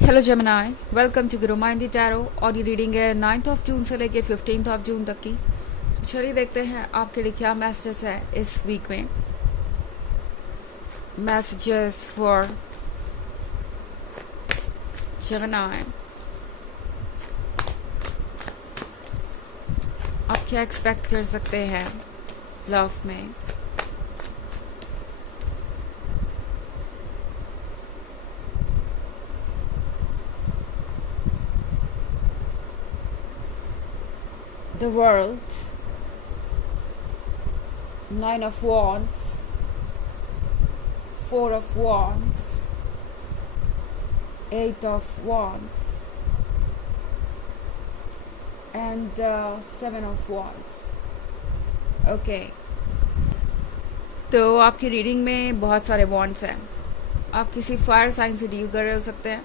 Hello Gemini, welcome to Guru माइंडी tarot. और ये reading है 9th ऑफ जून से लेके 15th ऑफ जून तक की। तो चलिए देखते हैं आपके लिए क्या मैसेजेस है इस वीक में। Messages for Gemini. आप क्या एक्सपेक्ट कर सकते हैं लव में। The world, Nine of Wands, Four of Wands, Eight of Wands, and Seven of Wands. Okay. तो आपकी रीडिंग में बहुत सारे वॉन्ड्स हैं। आप किसी फायर साइन से डील कर रहे हो सकते हैं,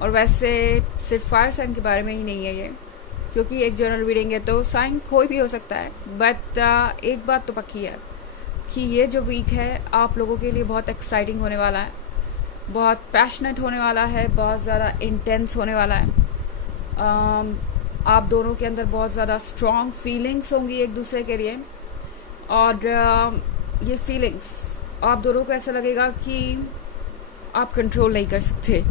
और वैसे सिर्फ फायर साइन के बारे में ही नहीं है ये, क्योंकि एक जनरल रीडिंग है तो साइन कोई भी हो सकता है। बट एक बात तो पक्की है कि ये जो वीक है आप लोगों के लिए बहुत एक्साइटिंग होने वाला है, बहुत पैशनेट होने वाला है, बहुत ज़्यादा इंटेंस होने वाला है। आप दोनों के अंदर बहुत ज़्यादा स्ट्रॉन्ग फीलिंग्स होंगी एक दूसरे के लिए, और ये फीलिंग्स आप दोनों को ऐसा लगेगा कि आप कंट्रोल नहीं कर सकते।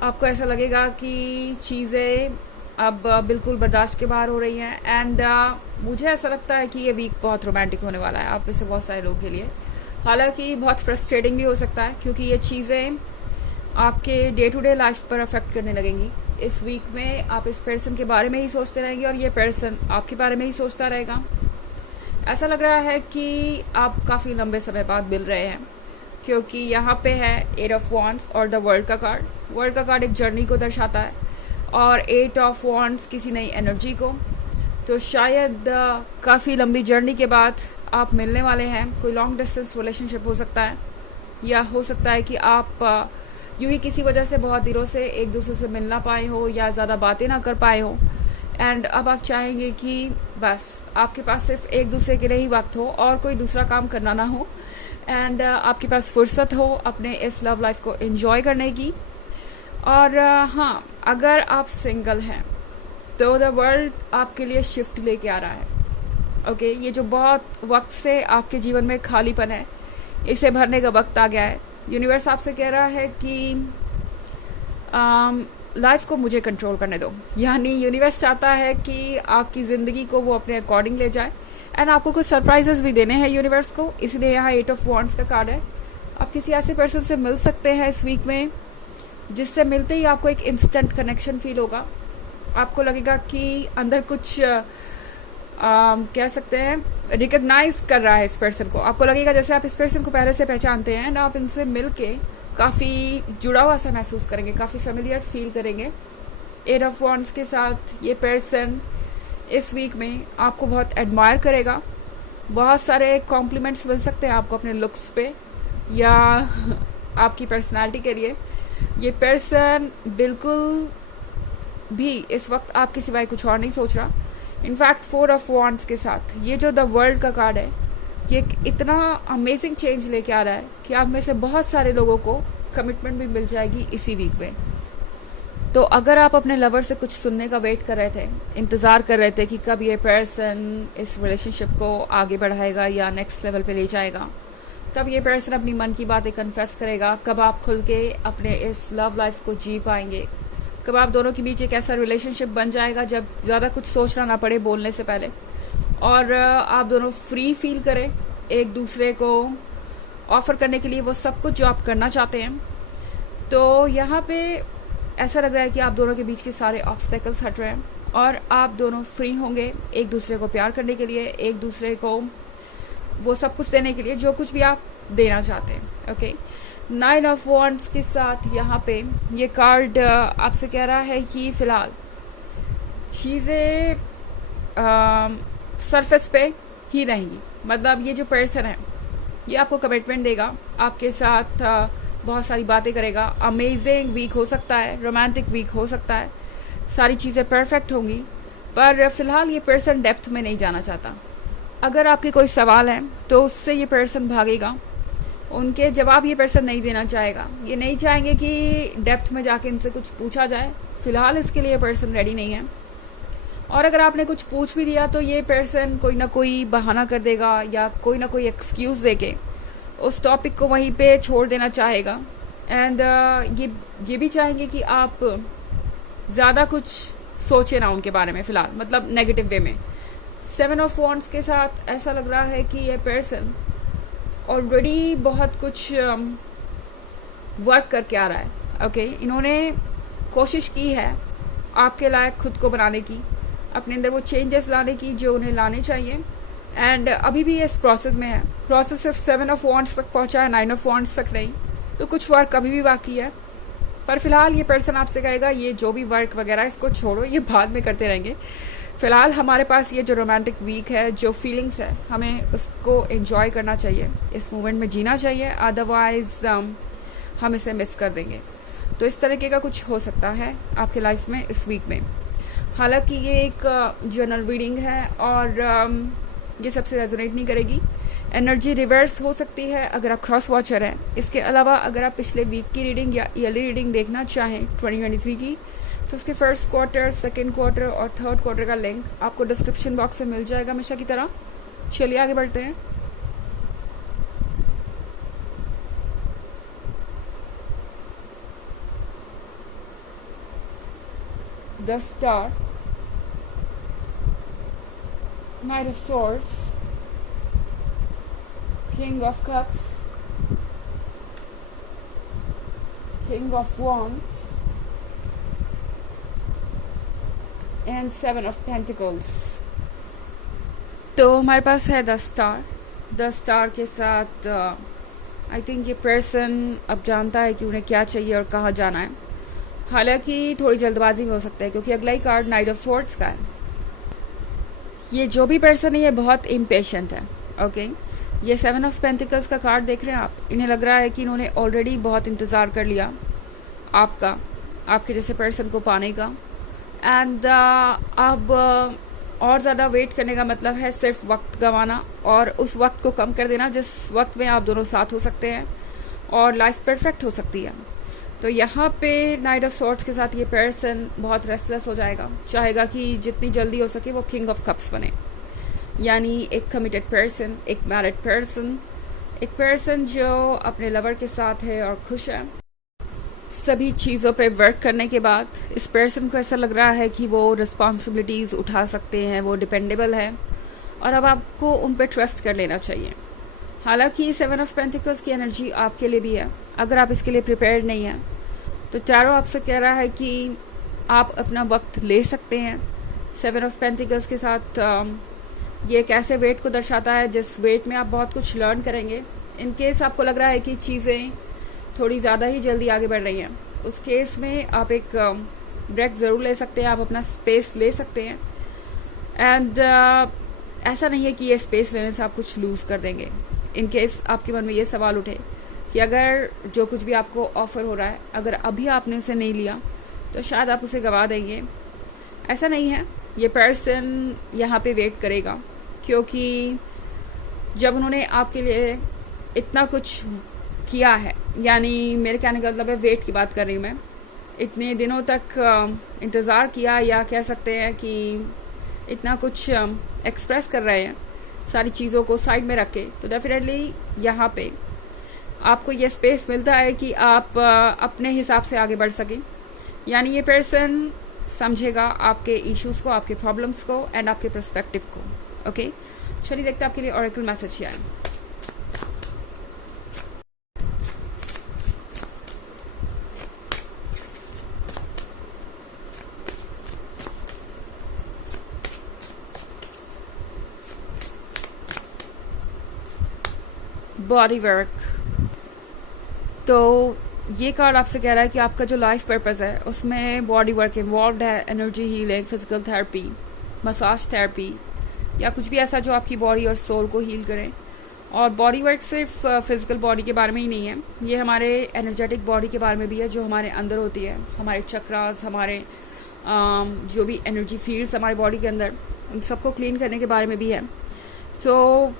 आपको ऐसा लगेगा कि चीज़ें अब बिल्कुल बर्दाश्त के बाहर हो रही हैं। एंड मुझे ऐसा लगता है कि ये वीक बहुत रोमांटिक होने वाला है आप में से बहुत सारे लोगों के लिए। हालांकि बहुत फ्रस्ट्रेटिंग भी हो सकता है, क्योंकि ये चीज़ें आपके डे टू डे लाइफ पर अफेक्ट करने लगेंगी। इस वीक में आप इस पर्सन के बारे में ही सोचते रहेंगे, और ये पर्सन आपके बारे में ही सोचता रहेगा। ऐसा लग रहा है कि आप काफ़ी लंबे समय बाद मिल रहे हैं, क्योंकि यहाँ पे है एट ऑफ वॉन्ड्स और द वर्ल्ड का कार्ड। वर्ल्ड का कार्ड एक जर्नी को दर्शाता है, और एट ऑफ वॉन्ड्स किसी नई एनर्जी को। तो शायद काफ़ी लंबी जर्नी के बाद आप मिलने वाले हैं। कोई लॉन्ग डिस्टेंस रिलेशनशिप हो सकता है, या हो सकता है कि आप यूं ही किसी वजह से बहुत दिनों से एक दूसरे से मिल ना पाए हो, या ज़्यादा बातें ना कर पाए हो। एंड अब आप चाहेंगे कि बस आपके पास सिर्फ एक दूसरे के लिए ही वक्त हो, और कोई दूसरा काम करना ना हो, एंड आपके पास फुर्सत हो अपने इस लव लाइफ को एंजॉय करने की। और हाँ, अगर आप सिंगल हैं तो द वर्ल्ड आपके लिए शिफ्ट लेके आ रहा है। ओके, ये जो बहुत वक्त से आपके जीवन में खालीपन है, इसे भरने का वक्त आ गया है। यूनिवर्स आपसे कह रहा है कि लाइफ को मुझे कंट्रोल करने दो। यानी यूनिवर्स चाहता है कि आपकी ज़िंदगी को वो अपने अकॉर्डिंग ले जाए, एंड आपको कुछ सरप्राइजेस भी देने हैं यूनिवर्स को। इसलिए यहाँ एट ऑफ वॉन्ड्स का कार्ड है। आप किसी ऐसे पर्सन से मिल सकते हैं इस वीक में जिससे मिलते ही आपको एक इंस्टेंट कनेक्शन फील होगा। आपको लगेगा कि अंदर कुछ कह सकते हैं रिकग्नाइज कर रहा है इस पर्सन को। आपको लगेगा जैसे आप इस पर्सन को पहले से पहचानते हैं, एंड आप इनसे मिलके काफ़ी जुड़ा हुआ सा महसूस करेंगे, काफ़ी फेमिलियर फील करेंगे। एट ऑफ वॉन्ड्स के साथ ये पर्सन इस वीक में आपको बहुत एडमायर करेगा। बहुत सारे कॉम्प्लीमेंट्स मिल सकते हैं आपको अपने लुक्स पे, या आपकी पर्सनालिटी के लिए। ये पर्सन बिल्कुल भी इस वक्त आपके सिवाय कुछ और नहीं सोच रहा। इनफैक्ट फोर ऑफ वॉन्ड्स के साथ ये जो द वर्ल्ड का कार्ड है, ये इतना अमेजिंग चेंज लेके आ रहा है कि आप में से बहुत सारे लोगों को कमिटमेंट भी मिल जाएगी इसी वीक में। तो अगर आप अपने लवर से कुछ सुनने का वेट कर रहे थे, इंतज़ार कर रहे थे कि कब ये पर्सन इस रिलेशनशिप को आगे बढ़ाएगा या नेक्स्ट लेवल पे ले जाएगा, कब ये पर्सन अपनी मन की बातें कन्फेस करेगा, कब आप खुल के अपने इस लव लाइफ को जी पाएंगे, कब आप दोनों के बीच एक ऐसा रिलेशनशिप बन जाएगा जब ज़्यादा कुछ सोचना ना पड़े बोलने से पहले, और आप दोनों फ्री फील करें एक दूसरे को ऑफर करने के लिए वो सब कुछ जो आप करना चाहते हैं। तो यहाँ पे ऐसा लग रहा है कि आप दोनों के बीच के सारे ऑब्स्टेकल्स हट रहे हैं, और आप दोनों फ्री होंगे एक दूसरे को प्यार करने के लिए, एक दूसरे को वो सब कुछ देने के लिए जो कुछ भी आप देना चाहते हैं। ओके, नाइन ऑफ वॉन्ड्स के साथ यहाँ पे ये कार्ड आपसे कह रहा है कि फिलहाल चीज़ें सरफेस पे ही रहेंगी। मतलब ये जो पर्सन है ये आपको कमिटमेंट देगा, आपके साथ बहुत सारी बातें करेगा। अमेजिंग वीक हो सकता है, रोमांटिक वीक हो सकता है, सारी चीज़ें परफेक्ट होंगी, पर फिलहाल ये पर्सन डेप्थ में नहीं जाना चाहता। अगर आपके कोई सवाल है तो उससे ये पर्सन भागेगा, उनके जवाब ये पर्सन नहीं देना चाहेगा, ये नहीं चाहेंगे कि डेप्थ में जाके इनसे कुछ पूछा जाए। फ़िलहाल इसके लिए पर्सन रेडी नहीं है। और अगर आपने कुछ पूछ भी दिया तो ये पर्सन कोई ना कोई बहाना कर देगा या कोई ना कोई एक्सक्यूज़ देके उस टॉपिक को वहीं पे छोड़ देना चाहेगा। एंड ये भी चाहेंगे कि आप ज़्यादा कुछ सोचे ना उनके बारे में फ़िलहाल, मतलब नेगेटिव वे में। 7 ऑफ वॉन्ड्स के साथ ऐसा लग रहा है कि ये पर्सन ऑलरेडी बहुत कुछ वर्क करके आ रहा है। ओके, इन्होंने कोशिश की है आपके लायक खुद को बनाने की, अपने अंदर वो चेंजेस लाने की जो उन्हें लाने चाहिए। एंड अभी भी इस प्रोसेस में है। प्रोसेस सिर्फ 7 ऑफ वॉन्ड्स तक पहुंचा है, 9 ऑफ वॉन्ड्स तक नहीं, तो कुछ वर्क अभी भी बाकी है। पर फिलहाल ये पर्सन आपसे कहेगा ये जो भी वर्क वगैरह इसको छोड़ो, ये बाद में करते रहेंगे। फ़िलहाल हमारे पास ये जो रोमांटिक वीक है, जो फीलिंग्स है, हमें उसको एंजॉय करना चाहिए, इस मोमेंट में जीना चाहिए, अदरवाइज हम इसे मिस कर देंगे। तो इस तरीके का कुछ हो सकता है आपके लाइफ में इस वीक में। हालांकि ये एक जनरल रीडिंग है और ये सबसे रेजोनेट नहीं करेगी। एनर्जी रिवर्स हो सकती है अगर आप क्रॉस वॉचर हैं। इसके अलावा अगर आप पिछले वीक की रीडिंग या ईयरली रीडिंग देखना चाहें 2023 की, तो उसके फर्स्ट क्वार्टर, सेकेंड क्वार्टर और थर्ड क्वार्टर का लिंक आपको डिस्क्रिप्शन बॉक्स में मिल जाएगा हमेशा की तरह। चलिए आगे बढ़ते हैं। The star, Knight of Swords, King of Cups, King of Wands and 7 of Pentacles। तो हमारे पास है द स्टार। द स्टार के साथ आई थिंक ये पर्सन अब जानता है कि उन्हें क्या चाहिए और कहाँ जाना है। हालांकि थोड़ी जल्दबाजी में हो सकता है क्योंकि अगला ही कार्ड नाइट ऑफ स्वॉर्ड्स का है। ये जो भी पर्सन है ये बहुत इम्पेशेंट है। ओके, ये 7 ऑफ पेंटिकल्स का कार्ड देख रहे हैं आप। इन्हें लग रहा है कि इन्होंने ऑलरेडी बहुत इंतज़ार कर लिया आपका, आपके जैसे पर्सन को पाने का। एंड अब और ज़्यादा वेट करने का मतलब है सिर्फ वक्त गंवाना और उस वक्त को कम कर देना जिस वक्त में आप दोनों साथ हो सकते हैं और लाइफ परफेक्ट हो सकती है। तो यहाँ पे नाइट ऑफ सॉर्ड्स के साथ ये पर्सन बहुत रेस्टलेस हो जाएगा, चाहेगा कि जितनी जल्दी हो सके वो किंग ऑफ कप्स बने, यानी एक कमिटेड पर्सन, एक मैरिड पर्सन, एक पर्सन जो अपने लवर के साथ है और खुश है। सभी चीज़ों पे वर्क करने के बाद इस पर्सन को ऐसा लग रहा है कि वो रिस्पॉन्सिबिलिटीज़ उठा सकते हैं, वो डिपेंडेबल है और अब आपको उन पे ट्रस्ट कर लेना चाहिए। हालांकि 7 ऑफ पेंटिकल्स की एनर्जी आपके लिए भी है। अगर आप इसके लिए प्रिपेयर्ड नहीं हैं तो टैरो आपसे कह रहा है कि आप अपना वक्त ले सकते हैं। 7 ऑफ पेंटिकल्स के साथ ये एक ऐसे वेट को दर्शाता है जिस वेट में आप बहुत कुछ लर्न करेंगे। इन केस आपको लग रहा है कि चीज़ें थोड़ी ज़्यादा ही जल्दी आगे बढ़ रही हैं, उस केस में आप एक ब्रेक ज़रूर ले सकते हैं, आप अपना स्पेस ले सकते हैं। एंड ऐसा नहीं है कि ये स्पेस लेने से आप कुछ लूज़ कर देंगे। इन केस आपके मन में ये सवाल उठे कि अगर जो कुछ भी आपको ऑफर हो रहा है, अगर अभी आपने उसे नहीं लिया तो शायद आप उसे गंवा देंगे, ऐसा नहीं है। ये पर्सन यहाँ पे वेट करेगा क्योंकि जब उन्होंने आपके लिए इतना कुछ किया है, यानी मेरे कहने का मतलब है वेट की बात कर रही हूँ मैं, इतने दिनों तक इंतज़ार किया या कह सकते हैं कि इतना कुछ एक्सप्रेस कर रहे हैं सारी चीज़ों को साइड में रख के, तो डेफिनेटली यहाँ पे आपको ये स्पेस मिलता है कि आप अपने हिसाब से आगे बढ़ सकें। यानी ये पर्सन समझेगा आपके इश्यूज़ को, आपके प्रॉब्लम्स को एंड आपके पर्सपेक्टिव को। ओके, चलिए देखते हैं आपके लिए ऑरेकल मैसेज क्या है। बॉडी वर्क, तो ये कार्ड आपसे कह रहा है कि आपका जो लाइफ पर्पस है उसमें बॉडी वर्क इन्वॉल्व है, energy healing, physical therapy, massage therapy या कुछ भी ऐसा जो आपकी बॉडी और सोल को हील करे। और बॉडी वर्क सिर्फ फिजिकल बॉडी के बारे में ही नहीं है, ये हमारे एनर्जेटिक बॉडी के बारे में भी है जो हमारे अंदर होती है, हमारे चक्रास, हमारे जो भी एनर्जी फील्ड्स हमारे बॉडी के अंदर, उन सबको क्लीन करने के बारे में भी है। तो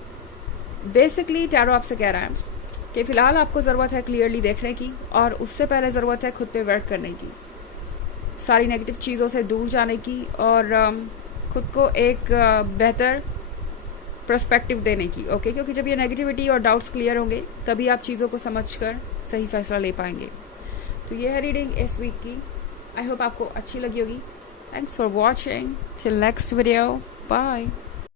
बेसिकली टैरो आपसे कह रहा है कि फ़िलहाल आपको ज़रूरत है क्लियरली देखने की, और उससे पहले ज़रूरत है खुद पे वर्क करने की, सारी नेगेटिव चीज़ों से दूर जाने की, और खुद को एक बेहतर पर्सपेक्टिव देने की। ओके, क्योंकि जब ये नेगेटिविटी और डाउट्स क्लियर होंगे तभी आप चीज़ों को समझकर सही फैसला ले पाएंगे। तो ये है रीडिंग इस वीक की। आई होप आपको अच्छी लगी होगी। Thanks for watching. Till next video, bye.